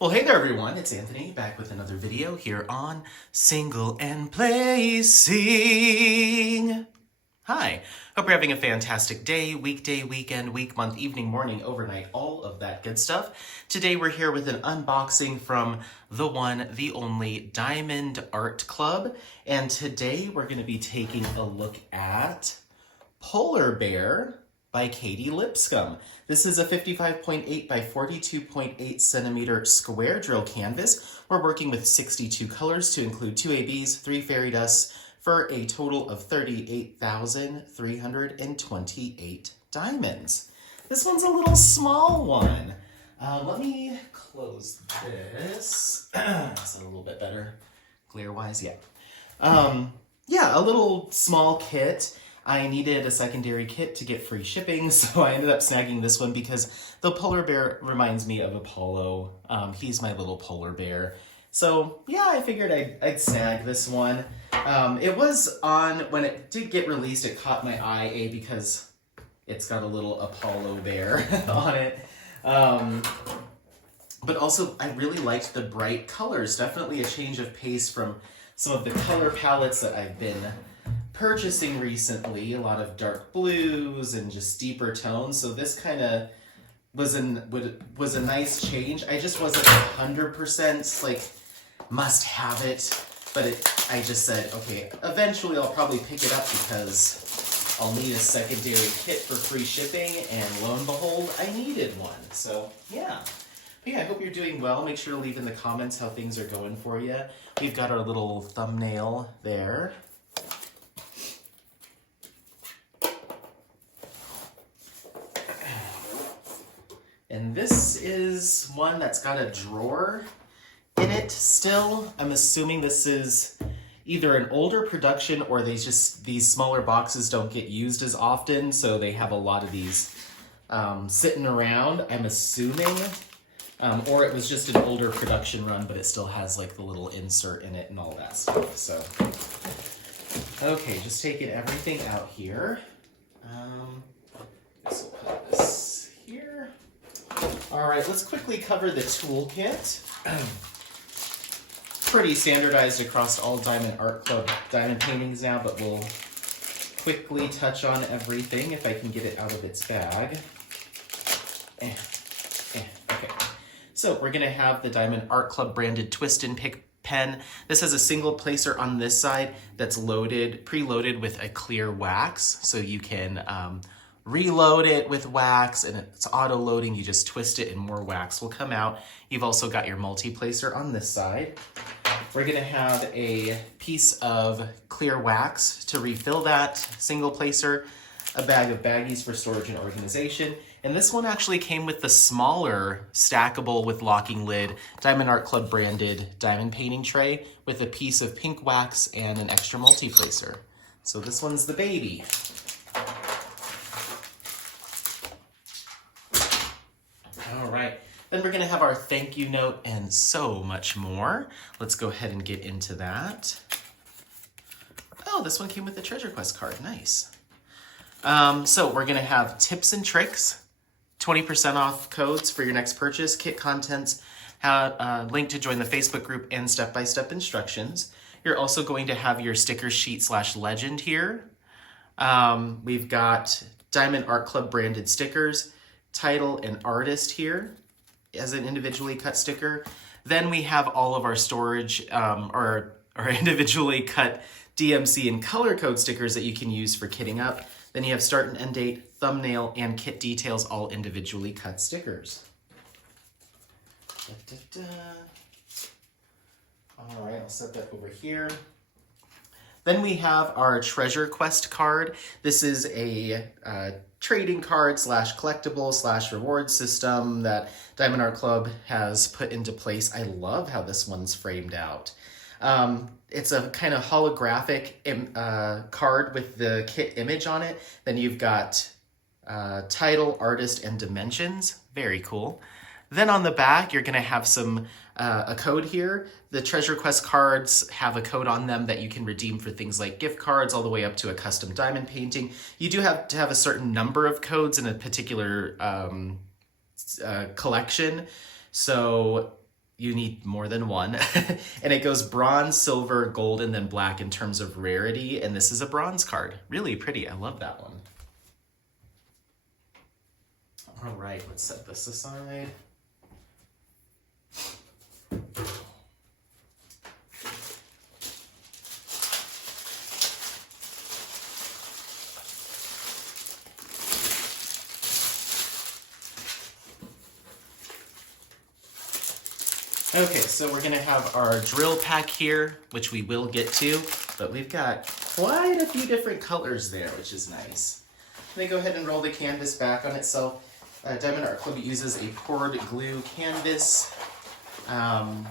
Well, hey there everyone, it's Anthony back with another video here on Single and Placing. Hi, hope you're having a fantastic day, weekday, weekend, week, month, evening, morning, overnight, all of that good stuff. Today we're here with an unboxing from the one, the only Diamond Art Club. And today we're going to be taking a look at Polar Bear by Katy Lipscomb. This is a 55.8 by 42.8 centimeter square drill canvas. We're working with 62 colors to include 2 ABs, 3 fairy dusts, for a total of 38,328 diamonds. This one's a little small one. Let me close this. Is that a little bit better glare-wise? Yeah. Yeah, a little small kit. I needed a secondary kit to get free shipping, so I ended up snagging this one because the polar bear reminds me of Apollo. He's my little polar bear. So yeah, I figured I'd snag this one. It was on, when it did get released, it caught my eye, because it's got a little Apollo bear on it. But also, I really liked the bright colors. Definitely a change of pace from some of the color palettes that I've been purchasing recently. A lot of dark blues and just deeper tones. So this kind of was a nice change. I just wasn't 100% like must have it, but I just said, okay, eventually I'll probably pick it up because I'll need a secondary kit for free shipping, and lo and behold, I needed one. So yeah. But yeah, I hope you're doing well. Make sure to leave in the comments how things are going for you. We've got our little thumbnail there. And this is one that's got a drawer in it still. I'm assuming this is either an older production or these smaller boxes don't get used as often, so they have a lot of these sitting around, I'm assuming. Or it was just an older production run, but it still has like the little insert in it and all that stuff. So, okay, just taking everything out here. Guess we'll put this here. All right, let's quickly cover the toolkit. Pretty standardized across all Diamond Art Club diamond paintings now, but we'll quickly touch on everything if I can get it out of its bag. Okay. So we're gonna have the Diamond Art Club branded Twist and Pick pen. This has a single placer on this side that's preloaded with a clear wax, so you can reload it with wax, and it's auto loading. You just twist it and more wax will come out. You've also got your multi-placer on this side. We're gonna have a piece of clear wax to refill that single placer, a bag of baggies for storage and organization. And this one actually came with the smaller stackable with locking lid Diamond Art Club branded diamond painting tray with a piece of pink wax and an extra multi-placer. So this one's the baby. All right, then we're gonna have our thank you note and so much more. Let's go ahead and get into that. Oh, this one came with the treasure quest card, nice. So we're gonna have tips and tricks, 20% off codes for your next purchase, kit contents, link to join the Facebook group, and step-by-step instructions. You're also going to have your sticker sheet / legend here. We've got Diamond Art Club branded stickers, title and artist here as an individually cut sticker. Then we have all of our storage or individually cut DMC and color code stickers that you can use for kitting up. Then you have start and end date, thumbnail, and kit details, all individually cut stickers. All right, I'll set that over here. Then we have our treasure quest card. This is a trading card / collectible / reward system that Diamond Art Club has put into place. I love how this one's framed out. It's a kind of holographic card with the kit image on it. Then you've got title, artist, and dimensions. Very cool. Then on the back, you're gonna have a code here. The treasure quest cards have a code on them that you can redeem for things like gift cards all the way up to a custom diamond painting. You do have to have a certain number of codes in a particular collection. So you need more than one. And it goes bronze, silver, gold, and then black in terms of rarity. And this is a bronze card. Really pretty. I love that one. All right, let's set this aside. Okay, so we're gonna have our drill pack here, which we will get to, but we've got quite a few different colors there, which is nice. Let me go ahead and roll the canvas back on itself. Diamond Art Club uses a poured glue canvas, and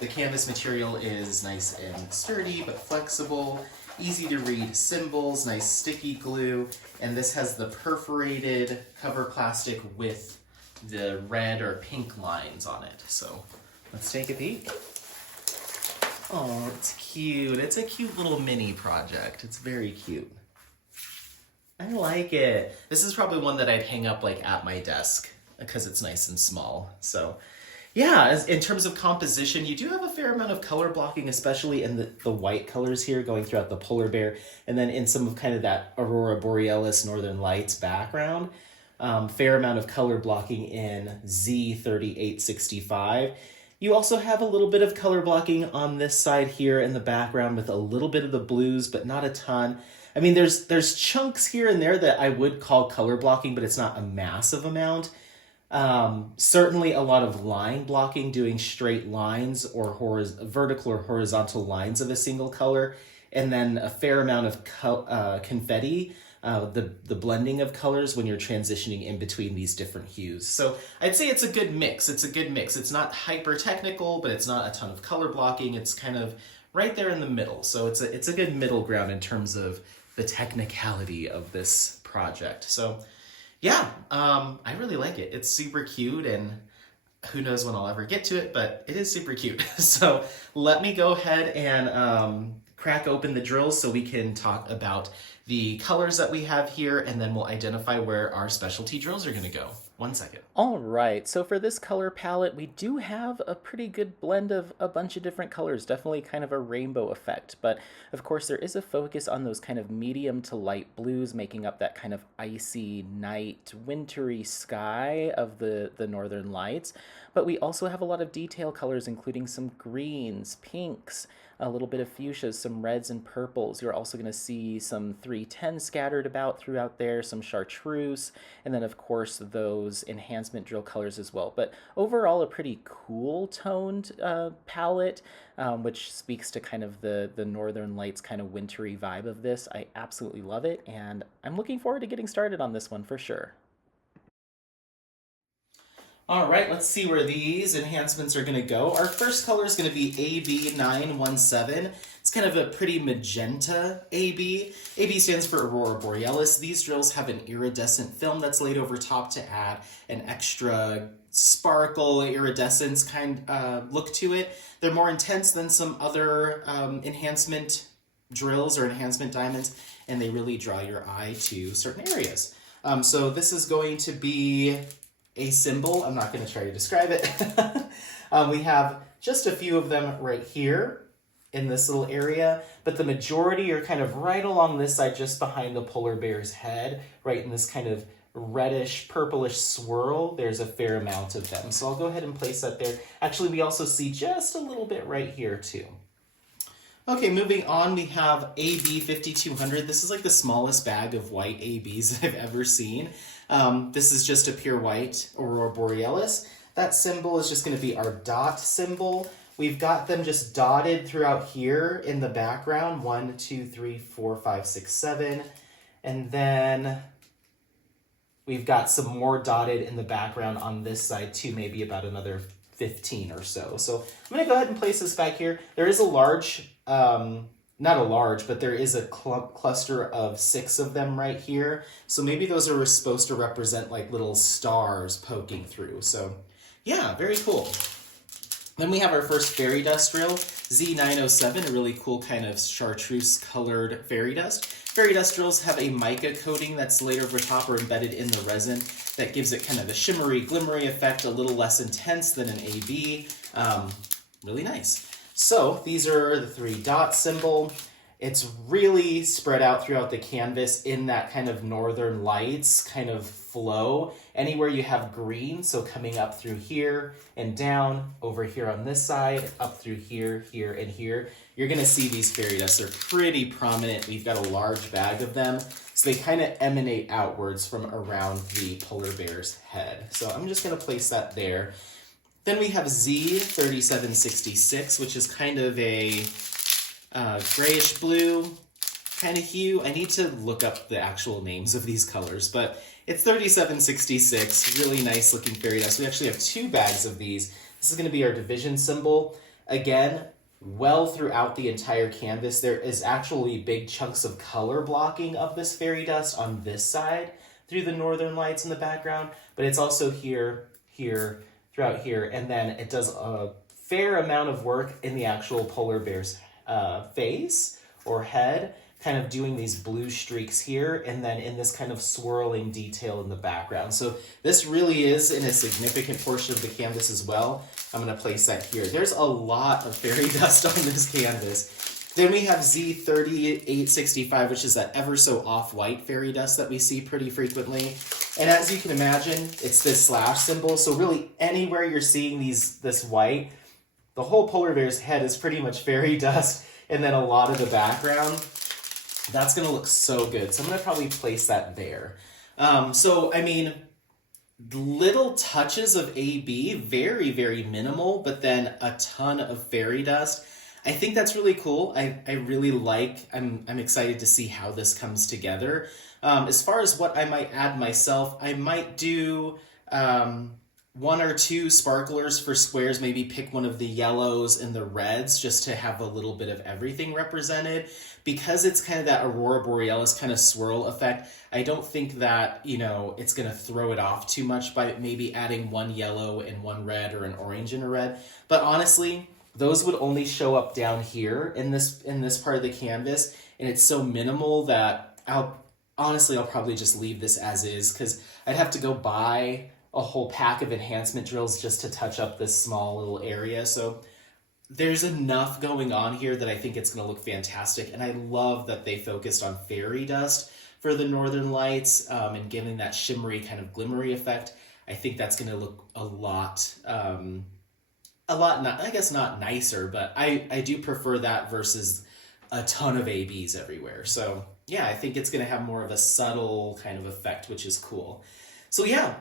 the canvas material is nice and sturdy but flexible, easy to read symbols, nice sticky glue, and this has the perforated cover plastic with the red or pink lines on it. So let's take a peek. Oh, it's cute. It's a cute little mini project. It's very cute. I like it. This is probably one that I'd hang up like at my desk because it's nice and small. So yeah, in terms of composition, you do have a fair amount of color blocking, especially in the white colors here going throughout the polar bear, and then in some of kind of that Aurora Borealis Northern Lights background. Fair amount of color blocking in Z3865. You also have a little bit of color blocking on this side here in the background with a little bit of the blues, but not a ton. I mean, there's chunks here and there that I would call color blocking, but it's not a massive amount. Certainly a lot of line blocking, doing straight lines or vertical or horizontal lines of a single color, and then a fair amount of confetti. The blending of colors when you're transitioning in between these different hues. So I'd say it's a good mix. It's a good mix. It's not hyper technical, but it's not a ton of color blocking. It's kind of right there in the middle. So it's a good middle ground in terms of the technicality of this project. So yeah, I really like it. It's super cute, and who knows when I'll ever get to it, but it is super cute. So let me go ahead and crack open the drills so we can talk about the colors that we have here, and then we'll identify where our specialty drills are going to go. 1 second. All right, so for this color palette, we do have a pretty good blend of a bunch of different colors, definitely kind of a rainbow effect, but of course there is a focus on those kind of medium to light blues, making up that kind of icy night, wintry sky of the Northern Lights, but we also have a lot of detail colors, including some greens, pinks, a little bit of fuchsias, some reds and purples. You're also going to see some 310 scattered about throughout there, some chartreuse, and then of course those enhancement drill colors as well. But overall a pretty cool toned palette, which speaks to kind of the Northern Lights kind of wintry vibe of this. I absolutely love it, and I'm looking forward to getting started on this one for sure. All right, let's see where these enhancements are going to go. Our first color is going to be AB917. It's kind of a pretty magenta AB. AB stands for Aurora Borealis. These drills have an iridescent film that's laid over top to add an extra sparkle, iridescence kind look to it. They're more intense than some other enhancement drills or enhancement diamonds, and they really draw your eye to certain areas. So this is going to be a symbol. I'm not going to try to describe it. We have just a few of them right here in this little area, but the majority are kind of right along this side, just behind the polar bear's head, right in this kind of reddish, purplish swirl. There's a fair amount of them. So I'll go ahead and place that there. Actually, we also see just a little bit right here too. Okay, moving on, we have AB 5200. This is like the smallest bag of white ABs I've ever seen. This is just a pure white Aurora Borealis. That symbol is just going to be our dot symbol. We've got them just dotted throughout here in the background. 1, 2, 3, 4, 5, 6, 7. And then we've got some more dotted in the background on this side too, maybe about another 15 or so. So I'm going to go ahead and place this back here. There is a large, not a large, but there is a cluster of 6 of them right here. So maybe those are supposed to represent like little stars poking through. So yeah, very cool. Then we have our first fairy dust drill, Z907, a really cool kind of chartreuse colored fairy dust. fairy dust drills have a mica coating that's laid over top or embedded in the resin that gives it kind of the shimmery, glimmery effect, a little less intense than an AB. Really nice. So these are the 3 dot symbol. It's really spread out throughout the canvas in that kind of northern lights kind of flow. Anywhere you have green, so coming up through here and down, over here on this side, up through here, here, and here, you're gonna see these fairy dusts. They're pretty prominent. We've got a large bag of them. So they kind of emanate outwards from around the polar bear's head. So I'm just gonna place that there. Then we have Z3766, which is kind of a grayish blue kind of hue. I need to look up the actual names of these colors, but it's 3766, really nice looking fairy dust. We actually have 2 bags of these. This is gonna be our division symbol. Again, well throughout the entire canvas, there is actually big chunks of color blocking of this fairy dust on this side through the northern lights in the background, but it's also here, here, throughout here, and then it does a fair amount of work in the actual polar bear's face or head, kind of doing these blue streaks here, and then in this kind of swirling detail in the background. So this really is in a significant portion of the canvas as well. I'm gonna place that here. There's a lot of fairy dust on this canvas. Then we have Z3865, which is that ever so off-white fairy dust that we see pretty frequently. And as you can imagine, it's this slash symbol. So really anywhere you're seeing this white, the whole polar bear's head is pretty much fairy dust, and then a lot of the background. That's gonna look so good. So I'm gonna probably place that there. So, I mean, little touches of AB, very, very minimal, but then a ton of fairy dust. I think that's really cool. I really like, I'm excited to see how this comes together. As far as what I might add myself, I might do 1 or 2 sparklers for squares, maybe pick one of the yellows and the reds just to have a little bit of everything represented. Because it's kind of that Aurora Borealis kind of swirl effect, I don't think that, you know, it's going to throw it off too much by maybe adding 1 yellow and 1 red or an orange and a red. But honestly, those would only show up down here in this part of the canvas, and it's so minimal that I'll probably just leave this as is, because I'd have to go buy a whole pack of enhancement drills just to touch up this small little area. So there's enough going on here that I think it's going to look fantastic. And I love that they focused on fairy dust for the northern lights and giving that shimmery kind of glimmery effect. I think that's going to look a lot, not, I guess not nicer, but I do prefer that versus a ton of ABs everywhere. So yeah, I think it's going to have more of a subtle kind of effect, which is cool. So yeah,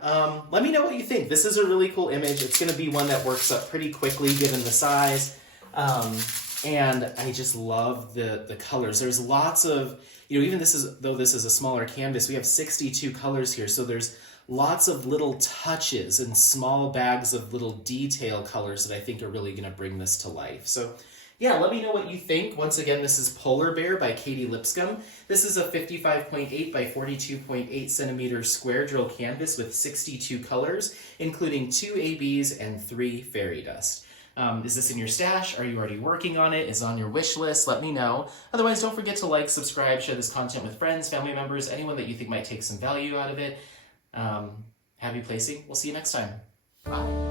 let me know what you think. This is a really cool image. It's going to be one that works up pretty quickly given the size. And I just love the colors. There's lots of, you know, even though this is a smaller canvas, we have 62 colors here. So there's lots of little touches and small bags of little detail colors that I think are really going to bring this to life. So yeah, let me know what you think. Once again, this is Polar Bear by Katy Lipscomb. This is a 55.8 by 42.8 centimeters square drill canvas with 62 colors, including 2 ABs and 3 fairy dust. Is this in your stash? Are you already working on it? Is it on your wish list? Let me know. Otherwise, don't forget to like, subscribe, share this content with friends, family members, anyone that you think might take some value out of it. Happy placing. We'll see you next time. Bye.